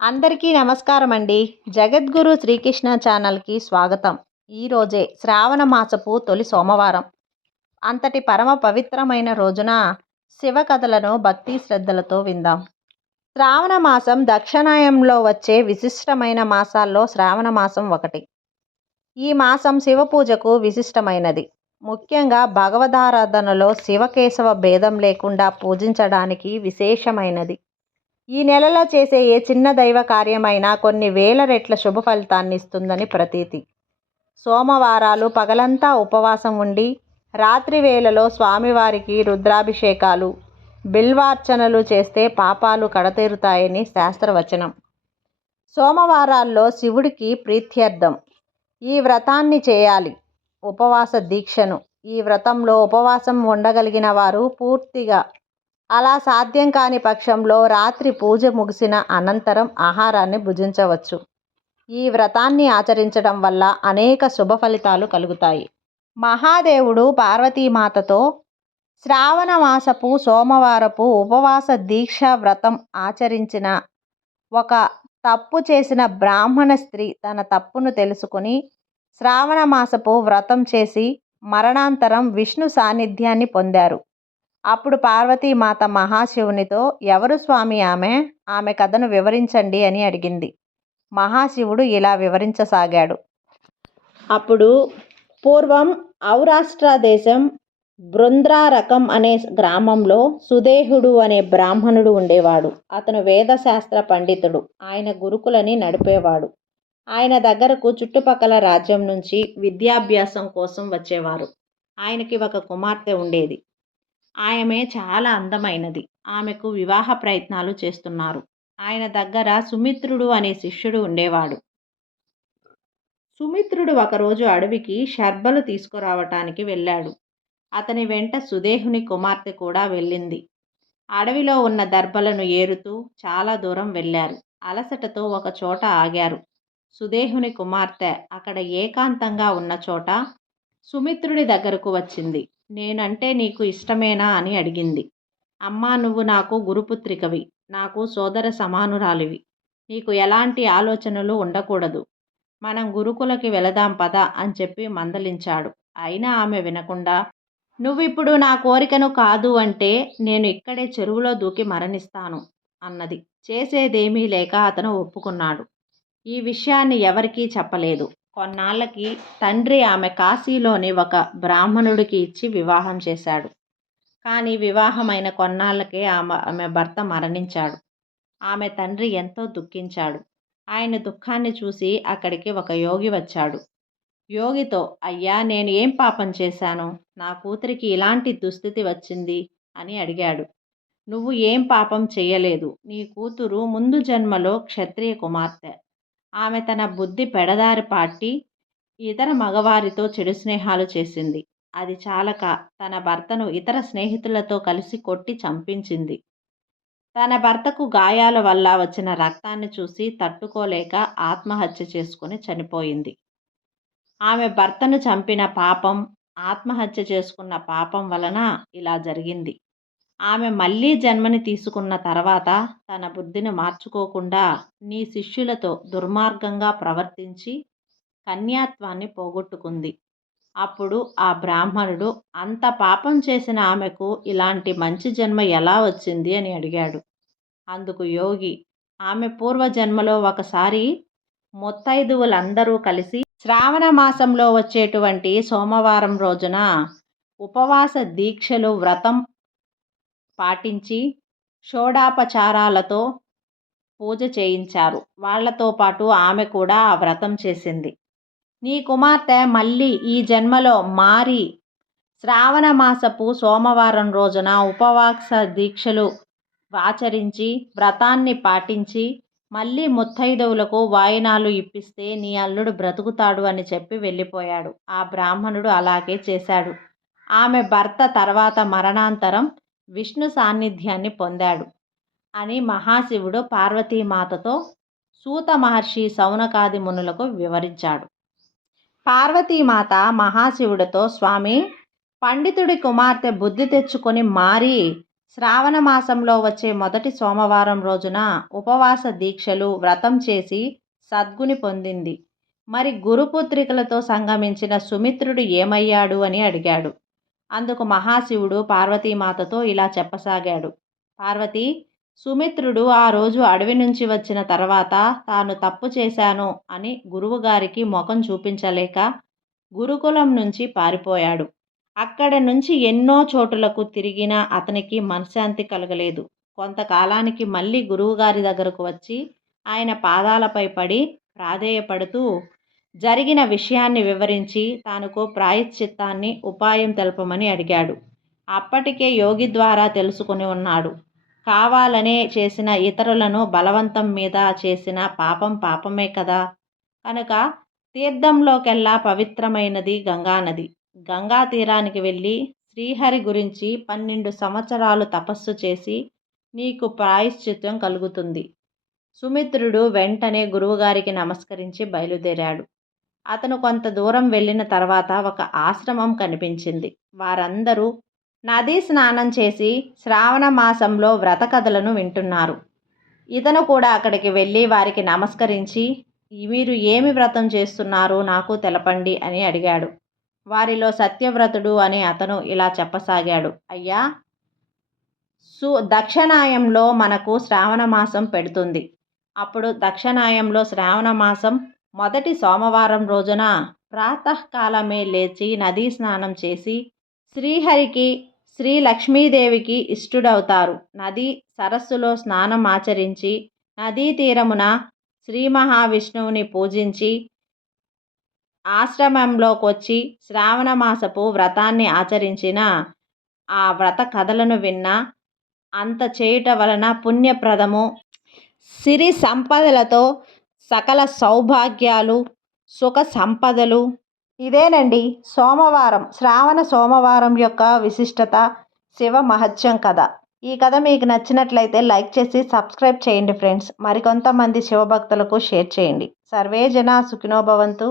అందరికీ నమస్కారం అండి జగద్గురు శ్రీకృష్ణ ఛానల్కి స్వాగతం. ఈరోజే శ్రావణ మాసపు తొలి సోమవారం. అంతటి పరమ పవిత్రమైన రోజున శివ కథలను భక్తి శ్రద్ధలతో విందాం. శ్రావణ మాసం దక్షిణాయంలో వచ్చే విశిష్టమైన మాసాల్లో శ్రావణ మాసం ఒకటి. ఈ మాసం శివ పూజకు విశిష్టమైనది. ముఖ్యంగా భగవదారాధనలో శివకేశవ భేదం లేకుండా పూజించడానికి విశేషమైనది. ఈ నెలలో చేసే ఏ చిన్న దైవ కార్యమైనా కొన్ని వేల రెట్ల శుభ ఫలితాన్ని ఇస్తుందని ప్రతీతి. సోమవారాలు పగలంతా ఉపవాసం ఉండి రాత్రి వేళలో స్వామివారికి రుద్రాభిషేకాలు బిల్వార్చనలు చేస్తే పాపాలు కడతీరుతాయని శాస్త్రవచనం. సోమవారాల్లో శివుడికి ప్రీత్యర్థం. ఈ వ్రతాన్ని చేయాలి. ఉపవాస దీక్షను. ఈ వ్రతంలో ఉపవాసం ఉండగలిగిన వారు పూర్తిగా అలా సాధ్యం కాని పక్షంలో రాత్రి పూజ ముగిసిన అనంతరం ఆహారాన్ని భుజించవచ్చు. ఈ వ్రతాన్ని ఆచరించడం వల్ల అనేక శుభ ఫలితాలు కలుగుతాయి. మహాదేవుడు పార్వతీమాతతో శ్రావణ మాసపు సోమవారపు ఉపవాస దీక్ష వ్రతం ఆచరించిన ఒక తప్పు చేసిన బ్రాహ్మణ స్త్రీ తన తప్పును తెలుసుకుని శ్రావణ మాసపు వ్రతం చేసి మరణాంతరం విష్ణు సాన్నిధ్యాన్ని పొందారు. అప్పుడు పార్వతీమాత మహాశివునితో ఎవరు స్వామి ఆమె? ఆమె కథను వివరించండి అని అడిగింది. మహాశివుడు ఇలా వివరించసాగాడు. అప్పుడు పూర్వం ఔరాష్ట్ర దేశం బృంద్రారకం అనే గ్రామంలో సుదేహుడు అనే బ్రాహ్మణుడు ఉండేవాడు. అతను వేదశాస్త్ర పండితుడు. ఆయన గురుకులని నడిపేవాడు. ఆయన దగ్గరకు చుట్టుపక్కల రాజ్యం నుంచి విద్యాభ్యాసం కోసం వచ్చేవారు. ఆయనకి ఒక కుమార్తె ఉండేది. ఆమె చాలా అందమైనది. ఆమెకు వివాహ ప్రయత్నాలు చేస్తున్నారు. ఆయన దగ్గర సుమిత్రుడు అనే శిష్యుడు ఉండేవాడు. సుమిత్రుడు ఒకరోజు అడవికి షర్బలు తీసుకురావటానికి వెళ్ళాడు. అతని వెంట సుదేహుని కుమార్తె కూడా వెళ్ళింది. అడవిలో ఉన్న దర్భలను ఏరుతూ చాలా దూరం వెళ్ళారు. అలసటతో ఒక చోట ఆగారు. సుదేహుని కుమార్తె అక్కడ ఏకాంతంగా ఉన్న చోట సుమిత్రుడి దగ్గరకు వచ్చింది. నేనంటే నీకు ఇష్టమేనా అని అడిగింది. అమ్మా నువ్వు నాకు గురుపుత్రికవి. నాకు సోదర సమానురాలివి. నీకు ఎలాంటి ఆలోచనలు ఉండకూడదు. మనం గురుకులకి వెళదాం పద అని చెప్పి మందలించాడు. అయినా ఆమె వినకుండా నువ్విప్పుడు నా కోరికను కాదు అంటే నేను ఇక్కడే చెరువులో దూకి మరణిస్తాను అన్నది. చేసేదేమీ లేక అతను ఒప్పుకున్నాడు. ఈ విషయాన్ని ఎవరికీ చెప్పలేదు. కొన్నాళ్ళకి తండ్రి ఆమె కాశీలోని ఒక బ్రాహ్మణుడికి ఇచ్చి వివాహం చేశాడు. కానీ వివాహమైన కొన్నాళ్ళకే ఆమె ఆమె భర్త మరణించాడు. ఆమె తండ్రి ఎంతో దుఃఖించాడు. ఆయన దుఃఖాన్ని చూసి అక్కడికి ఒక యోగి వచ్చాడు. యోగితో అయ్యా నేను ఏం పాపం చేశాను? నా కూతురికి ఇలాంటి దుస్థితి వచ్చింది? అని అడిగాడు. నువ్వు ఏం పాపం చేయలేదు. నీ కూతురు ముందు జన్మలో క్షత్రియ కుమార్తె. ఆమె తన బుద్ధి పెడదారి పాటి ఇతర మగవారితో చెడు స్నేహాలు చేసింది. అది చాలక తన భర్తను ఇతర స్నేహితులతో కలిసి కొట్టి చంపించింది. తన భర్తకు గాయాల వల్ల వచ్చిన రక్తాన్ని చూసి తట్టుకోలేక ఆత్మహత్య చేసుకుని చనిపోయింది. ఆమె భర్తను చంపిన పాపం ఆత్మహత్య చేసుకున్న పాపం వలన ఇలా జరిగింది. ఆమె మళ్ళీ జన్మని తీసుకున్న తర్వాత తన బుద్ధిని మార్చుకోకుండా నీ శిష్యులతో దుర్మార్గంగా ప్రవర్తించి కన్యాత్వాన్ని పోగొట్టుకుంది. అప్పుడు ఆ బ్రాహ్మణుడు అంత పాపం చేసిన ఆమెకు ఇలాంటి మంచి జన్మ ఎలా వచ్చింది? అని అడిగాడు. అందుకు యోగి ఆమె పూర్వజన్మలో ఒకసారి ముత్తైదువులందరూ కలిసి శ్రావణ మాసంలో వచ్చేటువంటి సోమవారం రోజున ఉపవాస దీక్షలు వ్రతం పాటించి షోడాపచారాలతో పూజ చేయించారు. వాళ్ళతో పాటు ఆమె కూడా ఆ వ్రతం చేసింది. నీ కుమార్తె మళ్ళీ ఈ జన్మలో మారి శ్రావణ మాసపు సోమవారం రోజున ఉపవాస దీక్షలు ఆచరించి వ్రతాన్ని పాటించి మళ్ళీ ముత్తైదవులకు వాయినాలు ఇప్పిస్తే నీ అల్లుడు బ్రతుకుతాడు అని చెప్పి వెళ్ళిపోయాడు. ఆ బ్రాహ్మణుడు అలాగే చేశాడు. ఆమె భర్త తర్వాత మరణాంతరం విష్ణు సాన్నిధ్యాన్ని పొందాడు. అని మహాశివుడు పార్వతీమాతతో సూత మహర్షి సౌనకాది మునులకు వివరించాడు. పార్వతీమాత మహాశివుడితో స్వామి పండితుడి కుమార్తె బుద్ధి తెచ్చుకొని మారి శ్రావణ మాసంలో వచ్చే మొదటి సోమవారం రోజున ఉపవాస దీక్షలు వ్రతం చేసి సద్గుని పొందింది. మరి గురుపుత్రికలతో సంగమించిన సుమిత్రుడు ఏమయ్యాడు? అని అడిగాడు. అందుకు మహాశివుడు పార్వతీమాతతో ఇలా చెప్పసాగాడు. పార్వతి సుమిత్రుడు ఆ రోజు అడవి నుంచి వచ్చిన తర్వాత తాను తప్పు చేశాను అని గురువుగారికి ముఖం చూపించలేక గురుకులం నుంచి పారిపోయాడు. అక్కడ నుంచి ఎన్నో చోటులకు తిరిగినా అతనికి మనశ్శాంతి కలగలేదు. కొంతకాలానికి మళ్ళీ గురువుగారి దగ్గరకు వచ్చి ఆయన పాదాలపై పడి ప్రాధేయపడుతూ జరిగిన విషయాన్ని వివరించి తానుకో ప్రాయశ్చిత్తాన్ని ఉపాయం తెలపమని అడిగాడు. అప్పటికే యోగి ద్వారా తెలుసుకుని ఉన్నాడు. కావాలనే చేసిన ఇతరులను బలవంతం మీద చేసిన పాపం పాపమే కదా. కనుక తీర్థంలోకెల్లా పవిత్రమైనది గంగానది గంగా తీరానికి వెళ్ళి శ్రీహరి గురించి పన్నెండు సంవత్సరాలు తపస్సు చేసి నీకు ప్రాయశ్చిత్తం కలుగుతుంది. సుమిత్రుడు వెంటనే గురువుగారికి నమస్కరించి బయలుదేరాడు. అతను కొంత దూరం వెళ్ళిన తర్వాత ఒక ఆశ్రమం కనిపించింది. వారందరూ నదీ స్నానం చేసి శ్రావణ మాసంలో వ్రత కథలను వింటున్నారు. ఇతను కూడా అక్కడికి వెళ్ళి వారికి నమస్కరించి మీరు ఏమి వ్రతం చేస్తున్నారో? నాకు తెలపండి అని అడిగాడు. వారిలో సత్యవ్రతుడు అనే అతను ఇలా చెప్పసాగాడు. అయ్యా సు దక్షిణాయంలో మనకు శ్రావణ మాసం పెడుతుంది. అప్పుడు దక్షిణాయంలో శ్రావణ మాసం మొదటి సోమవారం రోజున ప్రాతకాలమే లేచి నదీ స్నానం చేసి శ్రీహరికి శ్రీ లక్ష్మీదేవికి ఇష్టుడవుతారు. నది సరస్సులో స్నానం ఆచరించి నదీ తీరమున శ్రీ మహావిష్ణువుని పూజించి ఆశ్రమంలోకి వచ్చి శ్రావణ మాసపు వ్రతాన్ని ఆచరించిన ఆ వ్రత కథలను విన్న అంత చేయుట వలన పుణ్యప్రదము. సిరి సంపదలతో సకల సౌభాగ్యాలు సుఖ సంపదలు. ఇదేనండి సోమవారం శ్రావణ సోమవారం యొక్క విశిష్టత శివ మహత్యం కథ. ఈ కథ మీకు నచ్చినట్లయితే లైక్ చేసి సబ్స్క్రైబ్ చేయండి ఫ్రెండ్స్. మరికొంతమంది శివభక్తులకు షేర్ చేయండి. సర్వే జన సుఖినోభవంతు